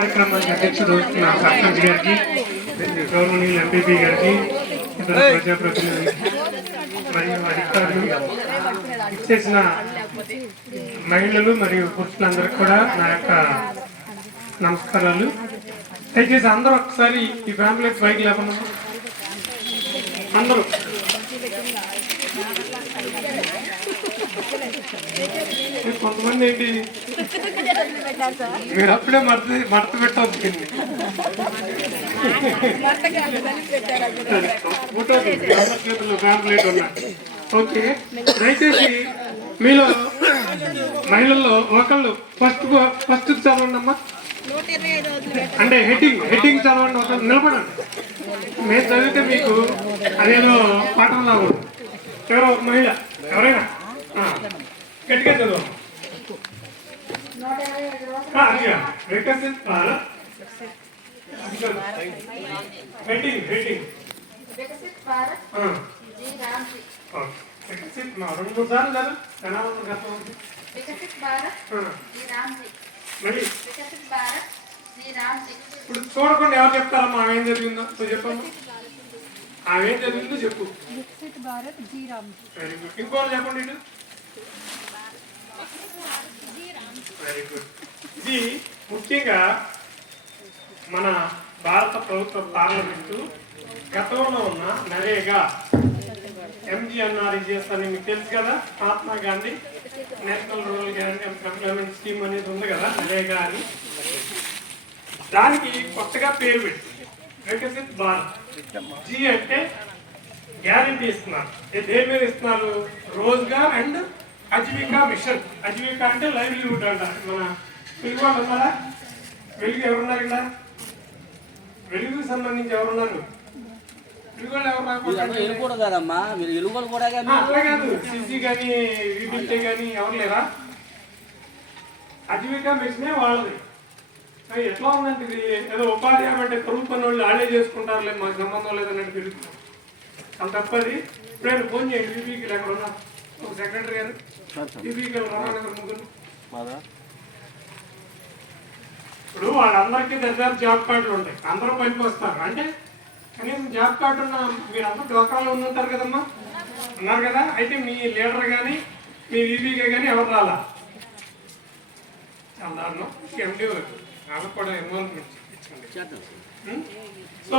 కార్యక్రమానికి అధ్యక్షుడు నా సర్పంచ్ గారికి, గౌరవనీయులు ఎంపీపీ గారికి, ఇతర ప్రజాప్రతినిధులు మరియు అధికారులు, ఇచ్చేసిన మహిళలు మరియు పురుషులందరికీ కూడా నా యొక్క నమస్కారాలు. దయచేసి అందరూ ఒకసారి ఈ ఫ్యామిలీ బైక్ లేకుండా అందరూ కొంతమంది ఏంటి మీరు అప్పుడే మడత పెట్టవచ్చు. ఓకే, దయచేసి మీలో మహిళల్లో ఒకళ్ళు ఫస్ట్ చదవండి అమ్మా. అంటే హెడ్డింగ్ చదవండి, ఒక నిలబడండి. మేము చదివితే మీకు అదేదో పాఠం లాగా. ఎవరో ఒక మహిళ ఎవరైనా గట్టిగా చదవండి. వికసిత్ భారత్ హెడ్డింగ్ వికసిత్ భారత్ వికసిత్ 2-3 సార్లు చదువు. జనాభా గతం వికసిత్ భారత్ మళ్ళీ వికసిత్ భారత్ ఇప్పుడు చూడకుండా ఎవరు చెప్తారమ్మా ఆమెం జరిగిందో చెప్పమ్మా. ఆమెం జరిగిందో చెప్పు. Viksit Bharat G RAM. Very good. ఇంకోటి చెప్పండి. ఇటు వెరీ గుడ్. ఇది ముఖ్యంగా మన భారత ప్రభుత్వ పార్లమెంటు గతంలో ఉన్న నరేగా MGNREGS అని మీకు తెలుసు కదా, Mahatma Gandhi national rural employment scheme అనేది ఉంది కదా, నరేగా అని. దానికి కొత్తగా పేరు పెట్టి వికసిత్ భారత్. జీ అంటే గ్యారంటీ ఇస్తున్నారు. దేని మీద ఇస్తున్నారు? Rozgar and Ajeevika mission. అజీవికా అంటే లైవ్లీహుడ్ అంటారు. మన తెలుగు వాళ్ళు ఉన్నారా? వెలుగు ఎవరున్నారు ఇక్కడ? వెలుగుకి సంబంధించి ఎవరున్నారు? తెలుగు వాళ్ళు అట్లా కాదు, సిసి కానీ విబిల్టే కానీ ఎవరు లేరా? అజీవికా మిషనే వాళ్ళది. ఎట్లా ఉందంటే ఇది ఏదో ఉపాధి అంటే ప్రభుత్వం వాళ్ళు ఆడే చేసుకుంటారు, లేదు మాకు సంబంధం లేదన్నట్టు తిరుగుతున్నాం. అది తప్పది. ఇప్పుడైనా ఫోన్ చేయండి విబీకి ఎక్కడ ఉన్నా ఒక సెక్రటరీ గారు, విబీకి రామానగర్ ముగ్గురు. ఇప్పుడు వాళ్ళందరికీ దగ్గర జాబ్ కార్డులు ఉంటాయి, అందరూ పనికి వస్తారు. అంటే కనీసం జాబ్ కార్డు ఉన్న మీరందరూ డోక్రాలో ఉంటారు కదమ్మా, ఉన్నారు కదా. అయితే మీ లీడర్ కానీ మీ విబీకే కానీ ఎవరు రాలా? చాలా దారుణం. ఎండి వాళ్ళకు కూడా ఇన్వాల్వ్మెంట్ ఇచ్చండి. సో